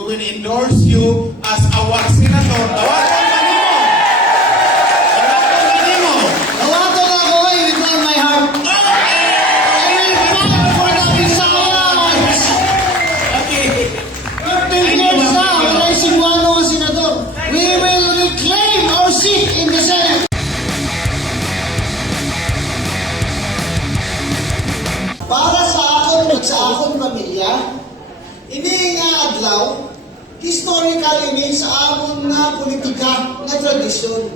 we will endorse you as our senator. Tawagan ka nimo. Tawagan ka nimo. Tawagan ako with all my heart. I will fight for the Visayas. Okay. 15 years now, wala si Buano ang senador. We will reclaim our seat in the Senate. Para sa akong at sa akong pamilya, ini nga adlaw, historical ini sa amon nga politika nga tradisyon.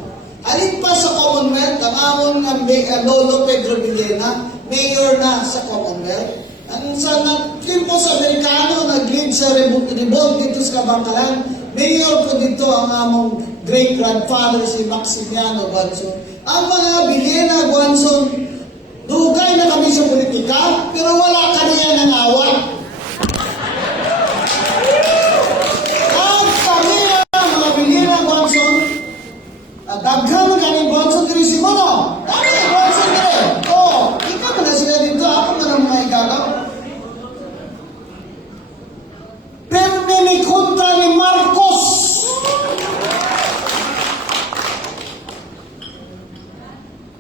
Alin pa sa Commonwealth, ang amon nga Lolo Pedro Villena, mayor na sa Commonwealth. Ang sa nagtimpo sa Amerikano, nag-lead sa revolt dito sa Kabangkalan, mayor po dito ang among great-grandfather si Maximiano Guanzon. Ang mga Villena Guanzon, dugay na kami sa politika, pero wala kaniya ng awa. Ang kami na mga Villena Guanzon, daghan mo ganing Guanzon diri si Mono. Dami na Guanzon diri. Oo, ikaw na sila dito, ako na ng mga igagaw. Pero may kontra ni Marcos.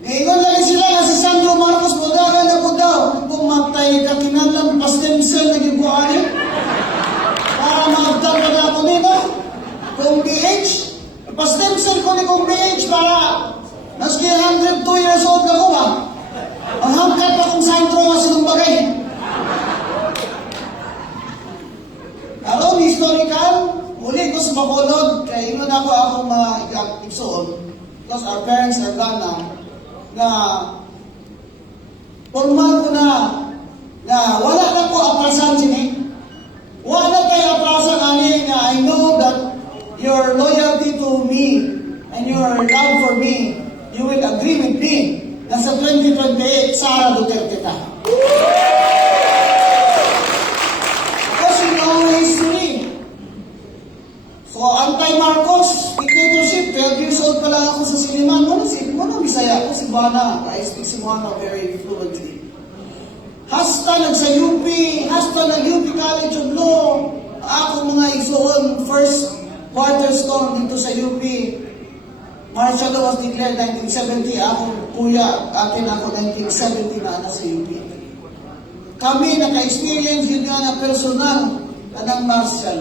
Ngayon lagi sila nga si Sandro Marcos, budagan na po daw. Kung matay ka kinanlang pastemsel na gibuhanin. Para magtanda na ako nito. Kung BH, pastemsel ko ni kung BH para maski 102 years old na ko ba? Ang hangkat pa kong Sandro nga sinong bagay. Aron, historical, uli ko sa Bacolod, kaya ino na ako mga igsoon. Because our parents are gone now. Na formal ko na wala na ko aprasan sini. Wala tayo aprasan ani nga I know that your loyalty to me and your love for me, you will agree with me na sa 2028 Sara Duterte ta. Because you know history. So, anti-Marcos, dictatorship, 12 years old pa lang ako sa Siliman. Ano, Bisaya ako, si Buana. I speak si Buana very fluently. Hasta nagsa UP, hasta nag-UP College of Law. Ako mga igsoon, first quarterstone dito sa UP. Martial law was declared 1970. Ako, kuya, atin ako 1970 na anak sa UP. Kami naka-experience yun na personal ng martial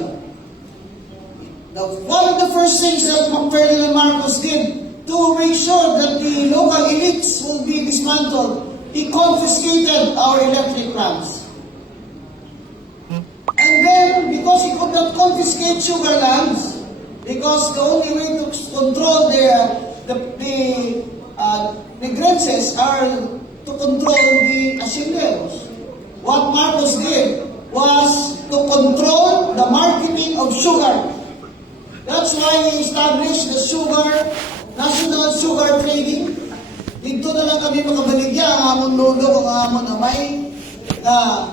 law. One of the first things that Ferdinand Marcos did to make sure that the local elites will be dismantled, he confiscated our electric lamps. And then, because he could not confiscate sugar lands, because the only way to control the grievances are to control the hacienderos. What Marcos did was to control the marketing of sugar. That's why he established the National Sugar Trading. Dito na lang kami makabaligya ang amon lolo, ang amon amay, na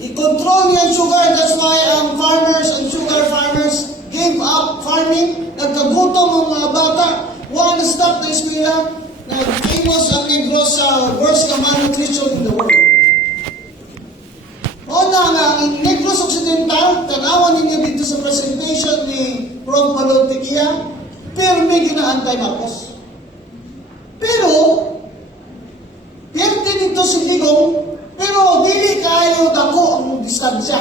i-control niya ang sugar. That's why ang farmers and sugar farmers gave up farming. Nagkagutom ang mga bata. One stop na eskwela. Nag-famous ang Negros sa worst malnutrition in the world. O na ang Negros Occidental, tanawan ninyo dito sa presentation ni Prof. Malontequia, pero may ginaantay Marcos. Pero, pwede dito siligong, pero dili kayo dako ang distansya.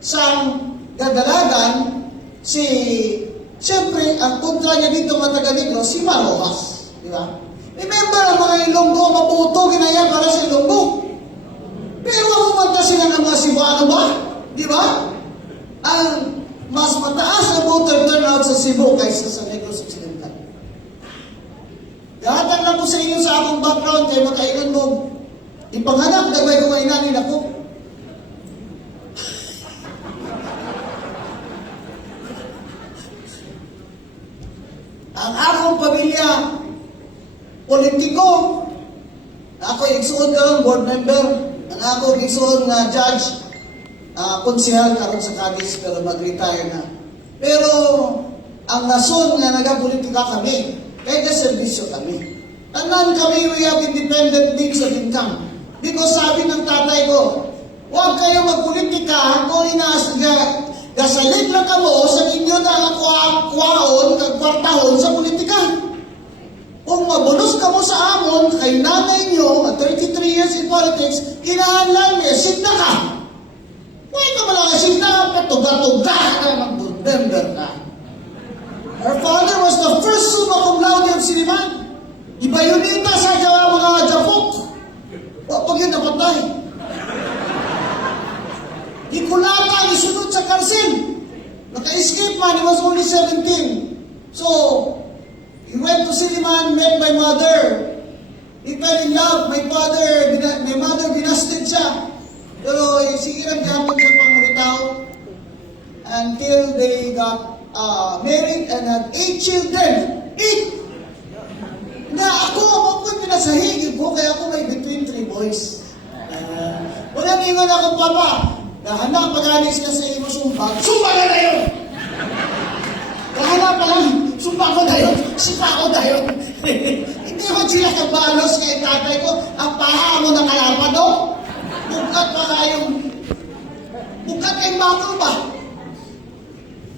Sa gadalagan, siyempre, ang kontra niya dito mataga Negros, si Marojas. Di ba? Remember, ang mga Ilonggo, maputo, ginaya para sa Ilonggo. Pero kumanta sila ng mga Cebuano ba? Di ba? Ang mas mataas ang voter turnout sa Cebu kaysa sa Negros Occidental. Dahatag lang ko sa inyo sa akong background kaya makailan mo ipanganak, dagway ko mainanin ako. Ang akong pamilya, politiko, ako igsuon ka board member, ang ako igsuon nga judge, konsehal karon sa Cadiz pero mag-retire na. Pero ang nason nga nagapolitika kami, kaya servisyo kami. Tanan kami, we have independent means of income. Because sabi ng tatay ko, huwag kayo magpolitika kung gasalig lang kamo sa inyo na kuwaon, kag kwartahon sa politika. Kung mabunos ka mo sa amon, kay nanay nyo, at 33 years in politics, kinahanglan niya, signa ka. Huwag ka malaki signa, patuga-tuga ka, mag-November ka. Our father was the first summa cum laude of Siliman. Ibayunita sa mga Japok. Pag yun napatay. Ikulata, isunod sa karsil. Naka-escape man, he was only 17. So, he went to Siliman, met my mother. He fell in love. My mother binasted siya. Pero sige lang gapon siya pang ritaw until they got married and had 8 children. 8! Na ako pinasahigid ko, kaya ako may between 3 boys. Walang ingon ako, Papa. Nahanap pag-alis ka sa imo sumpag. Sumpa ka na yun! Nahanap pa lang. Sumpa ko na yun. Sumpa ko na yun. Hindi ko sila kabalos kay tatay ko. Ang paha mo na kalapad, no? Bukat pa kayong... Bukat kayong bata ba?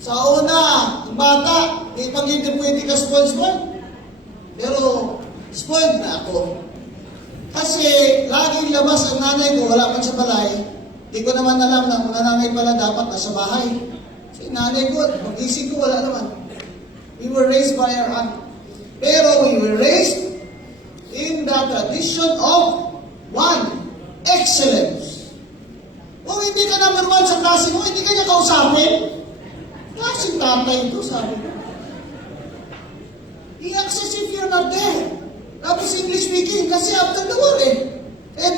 Sa una, ang bata, di pag hindi pwede ka spoiled. Pero, spoiled na ako. Kasi, laging labas ang nanay ko, wala man sa balay. Di ko naman alam na kung nanay pala dapat nasa bahay. Kasi nanay ko, mag-isip ko, wala naman. We were raised by our aunt. Pero we were raised in the tradition of one, excellence. Kung hindi ka number 1 sa klase mo, hindi ka niya kausapin. Klaseng tatay ito, sabi ko. I-access if you're not there. Tapos English speaking, kasi after the war eh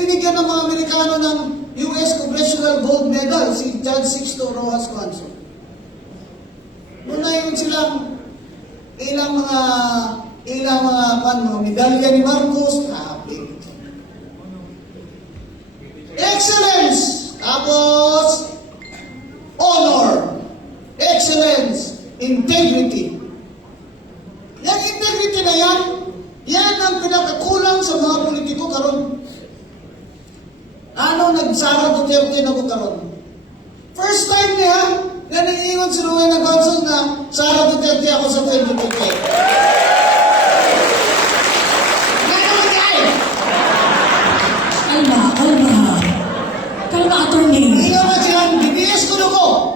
binigyan ng mga Amerikano ng US Congressional Gold Medal, si Judge Sixto Rojas Quanzo. Muna yun silang ilang mga medalya ni Marcos, happy. Excellence! Tapos, honor. Excellence. Integrity. Yung integrity na yan ang pinakakulang sa mga politiko karon. Ano nagsara Duterte na ko karon? First time niya, na nag-iwan si Rowena Gonzales na Sara Duterte ako sa 2028. Nga naman kayo! Kalma, attorney. Hindi naman silang BBS ko na ko.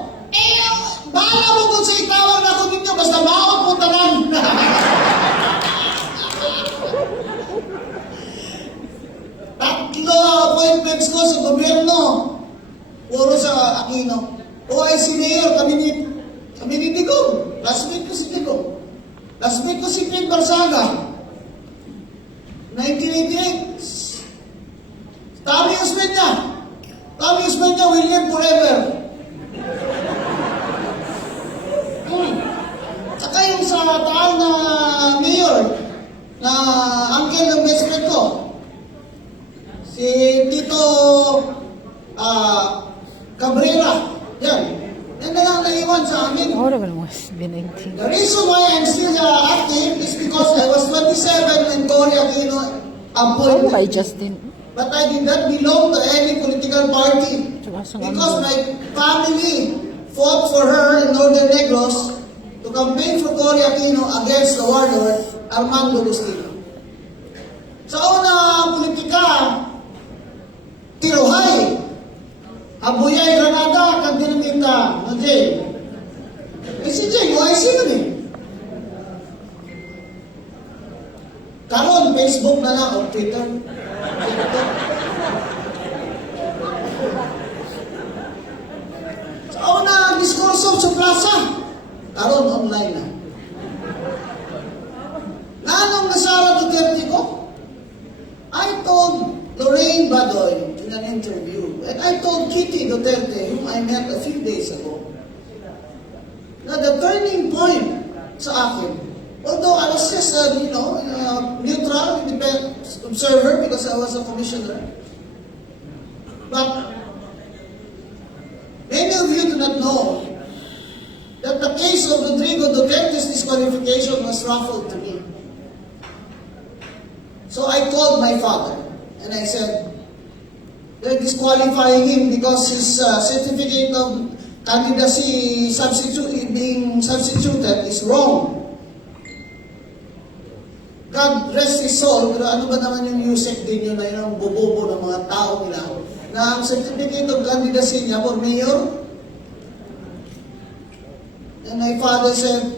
Bahala mo kung sa itawag na ako ninyo, basta bawag po tanan. Tatlo appointments ko sa gobyerno. Puro sa Aquino. OIC Mayor, kami ni Digong. Classmate ko si Digong. Classmate ko si Pete Barsaga. 1988. Tami Osmeña, William Forever. Saka yung sa taal na mayor, na uncle ng best friend ko. Si Tito Cabrera. Yan na lang naiwan sa amin. Ahora vamos, B19. The reason why I'm still active is because I was 27 when Cory Aquino Ano appointed kay me. Justin? But I did not belong to any political party because my family fought for her in Northern Negros to campaign for Cory Aquino against the warlord Armando Bustillo. Sa una politika, tiruhay, Abuyay Granada, Kantinamita, no Jay. Si Jay, OIC nun eh. Karon, Facebook na lang o Twitter. Sa una, diskurso sa plaza. Karon, online na. Nanong nasara Duterte ko? I told Lorraine Badoy in an interview, and I told Kitty Duterte, whom I met a few days ago, na the turning point sa akin, although I was just a neutral, independent observer because I was a commissioner, but many of you do not know that the case of Rodrigo Duterte's disqualification was ruffled to me. So I called my father and I said, they're disqualifying him because his certificate of candidacy being substituted is wrong. God rest his soul, pero ano ba naman yung Yusek din yun na yun ang bobobo ng mga tao nila na ang certificate of candidacy niya for mayor. And my father said,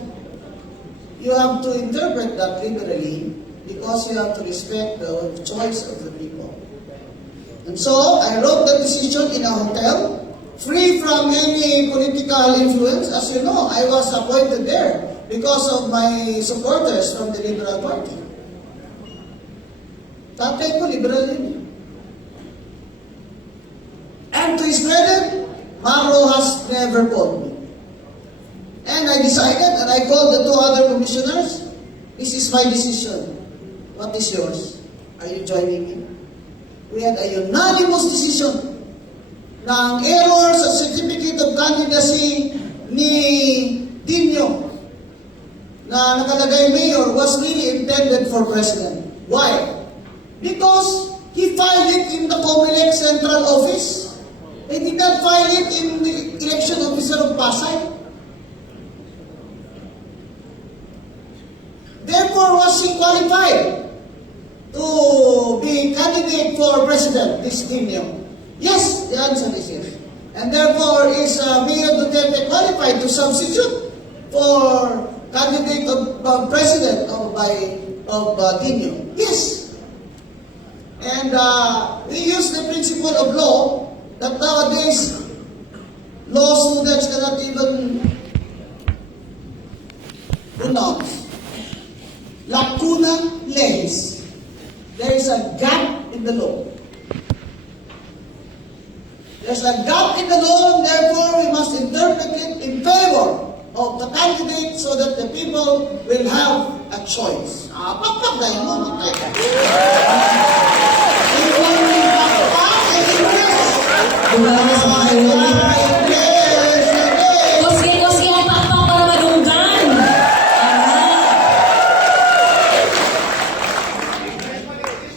you have to interpret that liberally because you have to respect the choice of the people. And so, I wrote the decision in a hotel, free from any political influence. As you know, I was appointed there because of my supporters from the Liberal Party. Tatay ko, liberal yun. And to his credit, Maro has never called me. And I decided, and I called the two other commissioners, this is my decision. What is yours? Are you joining me? We had a unanimous decision na ang error sa certificate of candidacy ni Dino na nakalagay mayor was really intended for president. Why? Because he filed it in the COMELEC central office. He did not file it in the election officer of Pasay. Therefore, was he qualified to be candidate for president, this Dino? Yes, the answer is yes. And therefore, is Mayor Duterte qualified to substitute for candidate of president of Dino? Yes. And we use the principle of law that nowadays law students cannot even pronounce. Lacuna legis. There is a gap in the law. There's a gap in the law, and therefore we must interpret it in favor of the candidate so that the people will have a choice. Papagay mo, matay ka. Kusgi ang pakpak para madunggan.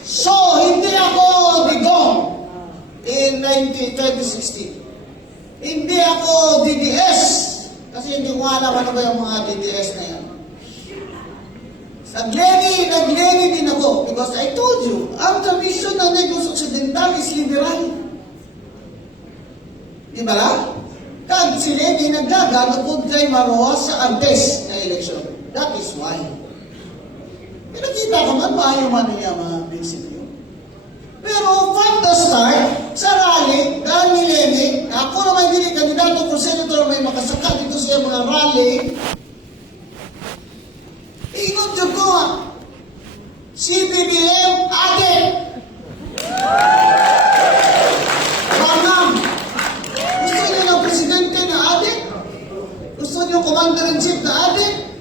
So, hindi ako digong in 2016. Hindi ako DDS. Kasi hindi ko alam ano ba yung mga DDS na yan. Nagleni din ako. Because I told you, ang tradisyon ng Negros Occidental is liberal. Di ba lang? Kag sila di naglagalapod kay Maroa sa Antes na eleksyon. That is why. Pero kita ka man, maayo man niya mga prinsipyo. Pero from the start, sa rally, dahil ni Lenny, ako naman hindi kandidato for senator, may makasakat dito sa mga rally, ingot yun ko nga, si BBM, adik! Ma'am, gusto niyo ng presidente na adik? Gusto niyo commander-in-chief na adik?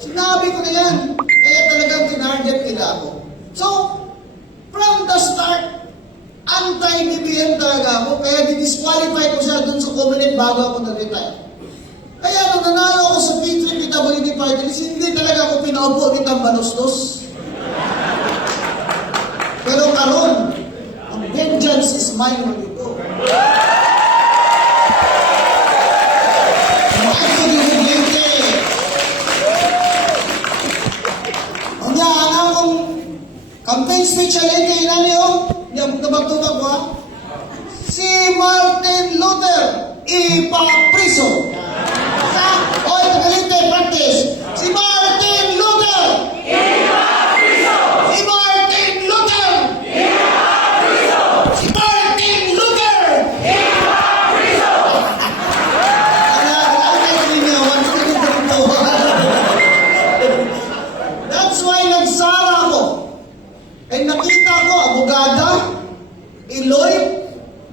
Sinabi ko na yan. Kaya talagang tinarget nila ako. So, from the start, anti-BBM talaga ako. Kaya di-disqualify ko siya dun sa COMELEC bago ako nag-retire. Kaya nung nanalo ako sa P3 PWD Party List, hindi talaga ako pinaupo ni Tambanostos. Pero karon, ang vengeance is mine when you go. Campaign speech alay kay inaniyo, yung nabagtubag ko ha. Si Martin Luther, ipapriso. Sa, oy, tagalite, practice. Si Martin Luther, ipapriso. Si Martin Luther, ipapriso. Si Martin Luther, ipapriso. That's why nagsara ako. Ay nakita ko, abogada, Iloy,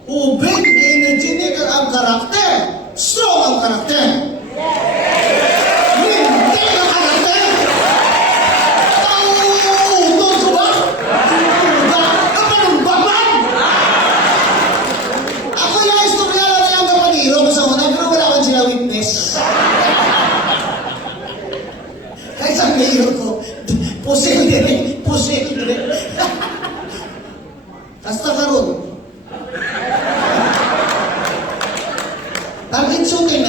ubig, energetic ang karakter.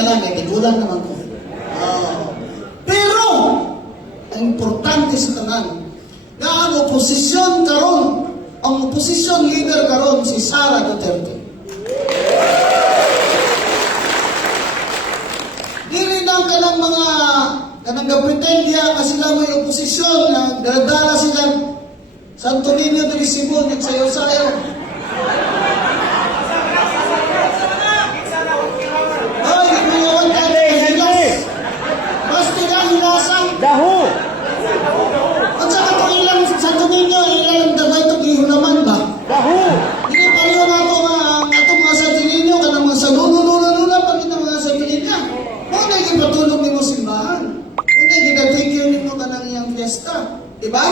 lang, may tigulang naman ko. Pero, ang importante sa tanan, nga ang oposisyon karon, ang oposisyon leader karon si Sara Duterte. Dili lang kanang mga pretendya kasi sila may oposisyon na daladala sila Santo Niño de Cebu, nagsayo-sayo. Ay, ngayon ay hilas. Basta lang hilasang. Daho! At saka ito ilang Santo Niño, ilang damay ito gihulaman ba? Daho! Hindi paliw na ito mga Santo Niño, kanang mga salunulula pa rin ang mga Santo Niño. Muna ipatulog ni mo simbahan. Muna ginatake ni mo kanang iyang fiesta. Diba?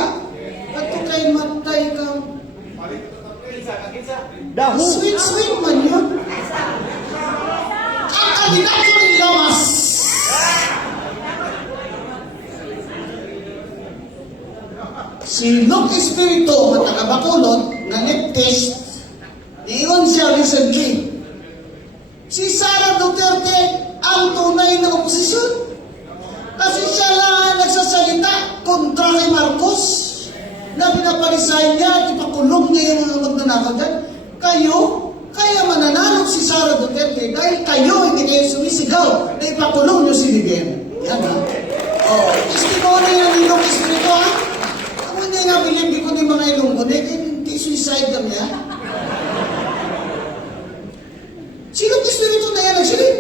At ito kay matay ka. Daho! Sweet man yun. Ang kandidato ni Lamas. Si Luke Espiritu, na taga-Bacolod, na leftist, niyon siya recently. Si Sara Duterte ang tunay na oposisyon. Kasi siya lang nagsasalita kontra kay Marcos na pinaparesign niya at ipakulong niya yung mga magnanakaw dyan. Kaya mananalo si Sara Duterte dahil kayo hindi kayo sumisigaw na ipakulong niyo si Miguel. Yan ha. Testimony yan ni Luke Espiritu ha. Ako hindi nga bilib ko ng mga ilong ko. Hindi suicide kami ha. Sino Espiritu na yan nagsiling?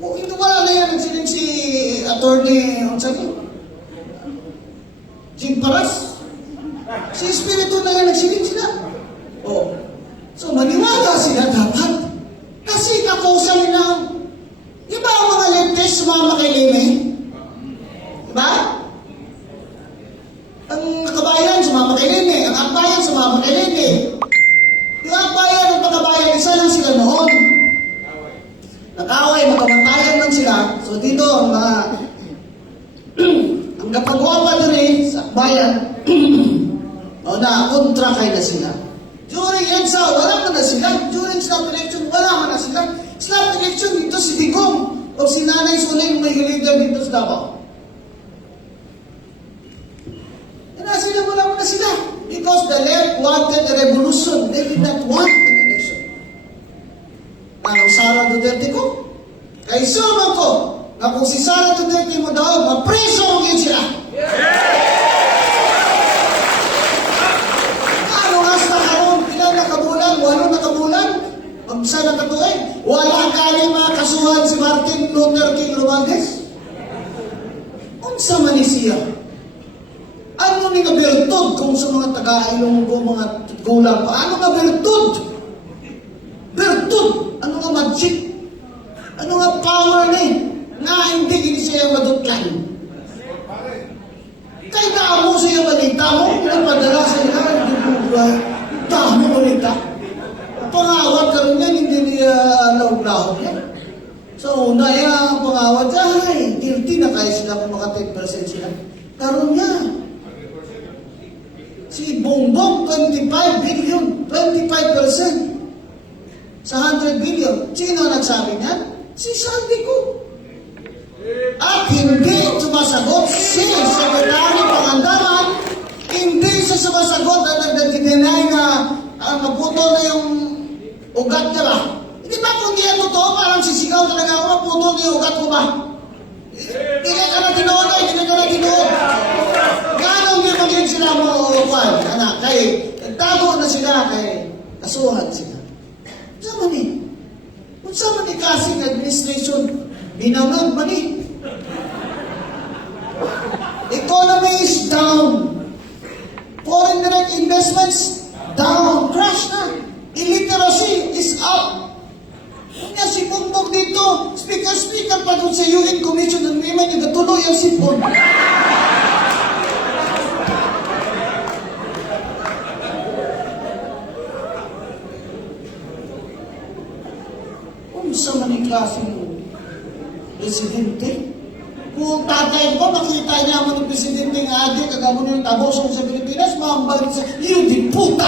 Kung hindi wala na yan nagsiling si Attorney Jim Paras. Si Espiritu na yan nagsiling sila. So maniwala sila dapat. Kasi kakusal na. Di ba ang mga leftist sumama kay Leme? Di ba? Ang kabayan sumama kay Leme. Ang akbayan sumama kay Leme. Yung akbayan at pagkabayan, isa lang sila noon. Nag-away, magkamantayan lang sila. So dito, ang mga ang kapagwapa doon sa akbayan, na kontra kay na sila. During EDSA, wala man na sila. During slap election, wala man na sila. Slap election, dito si Digong o si Nanay Suling may leader dito sa Davao. Sila, wala man na sila. Because the left wanted a revolution. They did not want an election. Anong Sara Duterte ko? Kay suma ko na kung si Sara Duterte mo daw, mapreso mo yun sila. Sana katuin, wala kani mga kasuhan si Martin Luther King Romualdez. Unsa man ni siya? Ano ni nga bertud kung sa mga taga-Ilonggo, mga gulang pa? Ano nga bertud? Bertud? Ano nga magic? Ano nga power ni? Nga hindi gini siya madutlan. Kay damo siya balita mo, pinapadala sa ila, damo balita. Pangawat ka rin yan, hindi niya nauglaho yan. So, una yan, pangawat yan, guilty na kaya sila kung maka 10% sila. Karoon niya. Si Bongbong, 25 billion, 25%. Sa 100 billion. Sino nagsabi niyan? Si Sandy ko. At hindi sumasagot si Secretary Pangandaman, hindi siya sumasagot na nag-deny na naputol na yung ugat niya ba? Hindi ba kung di yan totoo, parang sisigaw talaga ako, naputol na yung ugat ko ba? Hindi ka na ginoon ay, hindi ka na ginoon. Gano'n hindi maging sila mo upan, anak, kay nagtago na sila, kay kasuhan sila. Kung saan man kasing administration, binangag man eh. Economy is down. Foreign direct investments, down, crash na. Illiteracy is up. Kaya si Bongbong dito, speaker pa doon sa UN Commission on Women, nagatuloy ang sipon. Kung sa maniklaseng presidente, kung tatay ko, makita niya mo ng presidente ng adi, kagamo niyo yung tabosong sa Pilipinas, maambalik sa, yun di puta!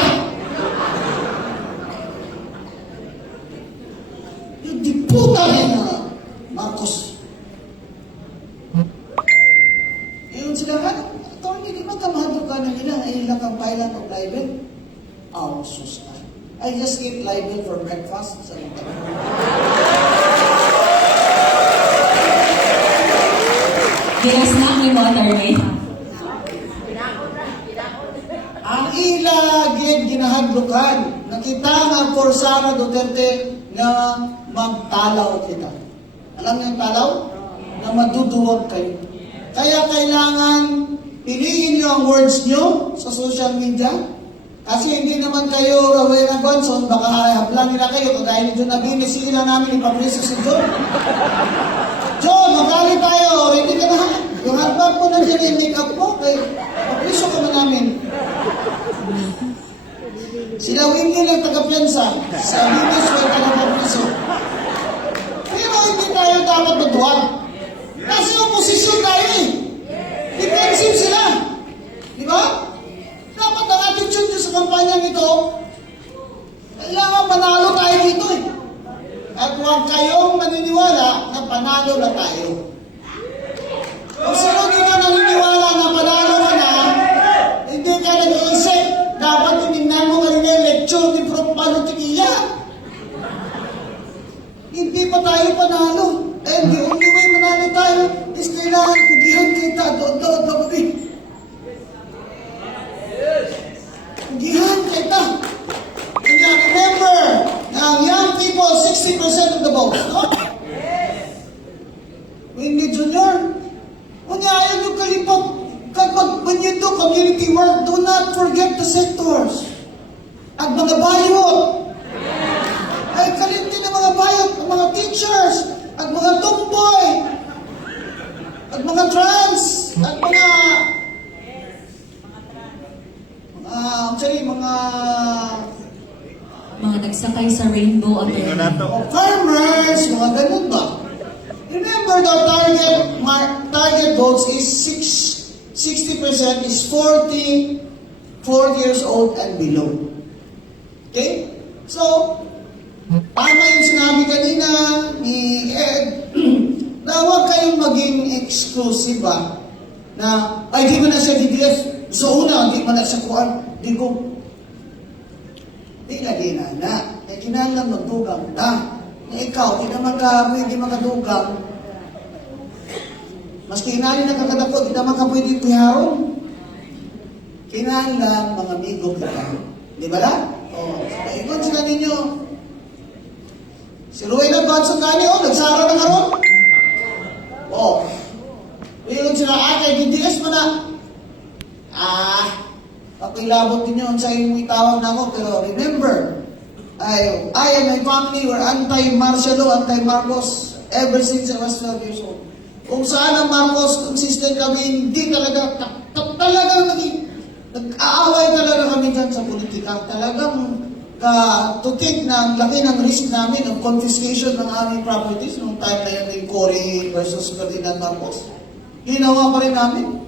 Yun di puta rin na I just eat libel for breakfast. Sabi ko. Ginasnak ni Waterway. Ang ila gid ginahadlukan. Nakita nga for Sara Duterte na magtalaw kita. Alam niyo ang talaw? Na maduduwag kayo. Kaya kailangan piliin niyo ang words niyo sa social media. Kasi hindi naman kayo aware ng Bonson, baka hablan nila kayo. Kagaya ni John Abini, sige lang namin ipapreso si John. John, magali tayo. Hindi ka na. Yung hardback mo na dyan, yung make-up mo, kay papreso ka na namin. Sila Winnie lang taga-piansa. Sa Winnie's way taga-papreso. Pero hindi tayo dapat magduwag. Kasi oposisyon tayo eh. Defensive sila. Di ba? Dapat ang attitude nyo sa kampanya nito, kailangan panalo tayo dito eh. At huwag kayong maniniwala na panalo na tayo. Kung sino di ka naniniwala na panalo ka na, hindi ka nag-iisip, dapat tinignan mo kanina yung lecture ni Prof. Palutikia. Hindi pa tayo panalo. And the only way manalo tayo is kailangan kugihan kita, doon. Kugihan kita. Kaya remember, ang young people, 60% of the vote. No? Winnie Jr., kung ayaw nyo kalipag, when you do community work, do not forget the sectors. At mga bayot. Ay, kalimti ng mga bayot, ang mga teachers, at mga tomboy, at mga trans, at mga Mga nagsakay sa Rainbow farmers, mga ganun ba? Remember, the target votes is 60% is 40 years old and below. Okay? So, tama yung sinabi kanina ni Ed, na huwag kayong maging exclusive ba? Na, ay, di mo na siya DDS. So, una, di mo na siya kuhan. Di ko. Di na. Eh, kinahanglan magdugang na. Eh, ikaw, di naman ka pwede makadugang. Maski inali na kakadako, di naman ka pwede piharon. Kinahanglan mga amigo kita. Di ba la? O, paikon sila ninyo. Si Ruel Banson kani, nagsara na karon. O, paikon sila, kay DDS mo na. Pakilabot ninyo ang sa iyong itawag na ako, pero remember, I and my family were anti-martial law, anti-Marcos ever since I was 12 years old. Kung saan ang Marcos, consistent kami, hindi talaga, nag-aaway talaga kami dyan sa politika. Talagang tutik na ang laki ng risk namin ng confiscation ng aming properties nung time na yan yung Cory versus Ferdinand Marcos. Ginawa pa rin namin.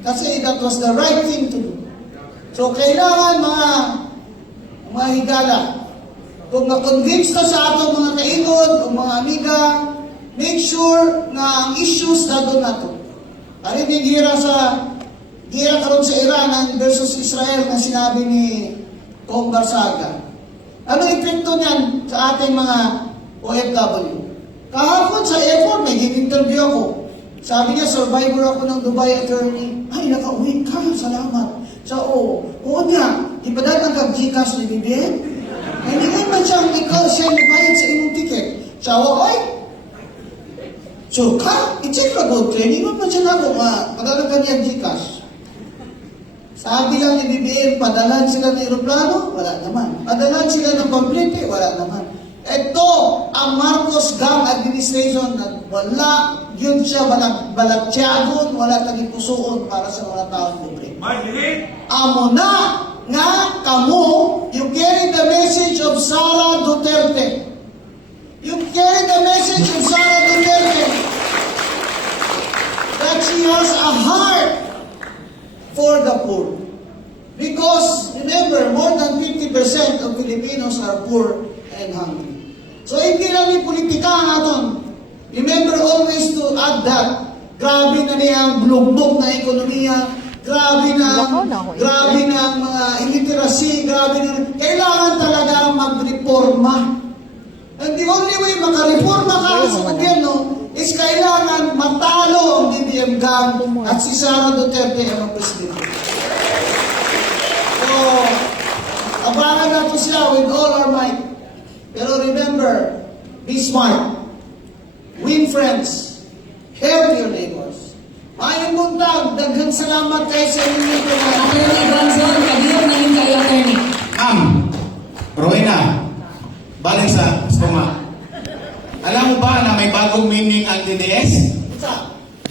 Kasi that was the right thing to do. So, kailangan mga higala, kung na-convince ka sa atong mga kaigod o mga amiga, make sure na ang issues na doon nato. Parinig gira karon sa Iran versus Israel na sinabi ni Kong Barsaga. Ano epekto niyan sa ating mga OFW? Kahapon sa airport, may interview ako. Sabi niya, survivor ako ng Dubai attorney. Ay, nakauwi ka, salamat. So, oo niya, ipadala kang Gcash ni BBM. Ay, hindi man siya, ikaw siya magbayad sa inyong ticket. Siya, oy! So, i-check na go, training mo man siya na ako, padala ka niya Gcash. Sabi lang ni BBM, padalan sila ng aeroplano? Wala naman. Padalan sila ng pamplete? Wala naman. Ito, ang Marcos Gang Administration, wala yun siya balatyagon, wala tagipusoon para sa mga taong pobre. Amo na nga kamo, you carry the message of Sara Duterte. You carry the message of Sara Duterte that she has a heart for the poor. Because, remember, more than 50% of Filipinos are poor and hungry. So, hindi lang yung politika ang aton. Remember always to add that. Grabe na niya ang blugbog na ekonomiya. Grabe Lakaw na ako, grabe na ang mga illiteracy, grabe na. Kailangan talaga magreforma. And the only way makareforma ka sa gobyerno is kailangan matalo ang DBM gang at si Sara Duterte ang presidente. So, abangan natin siya with all our might. Pero remember, be smart, win friends, help your neighbors. Mayong buntag, daghang salamat kayo sa inyo. Attorney Gonzon, kagiyong ngayon kayo, attorney. Ma'am, Rowena, balik sa Suma. Alam mo ba na may bagong meaning ang DDS?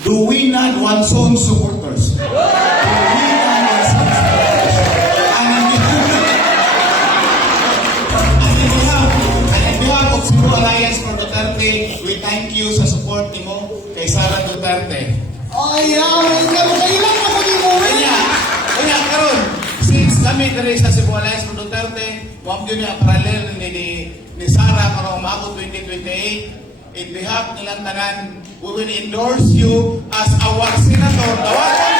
Do we not want zone supporters? Do we not want zone supporters? And in behalf of Cebu Alliance for Duterte, we thank you sa support ni mo kay Sara Duterte. Ayaw, kailan ako ni mo. Kanya, karon, since kami dali sa Cebu Alliance for Duterte, huwag yun yung parallel ni Sara para umabot 2028. In behalf nilang tanan, we will endorse you as our senator.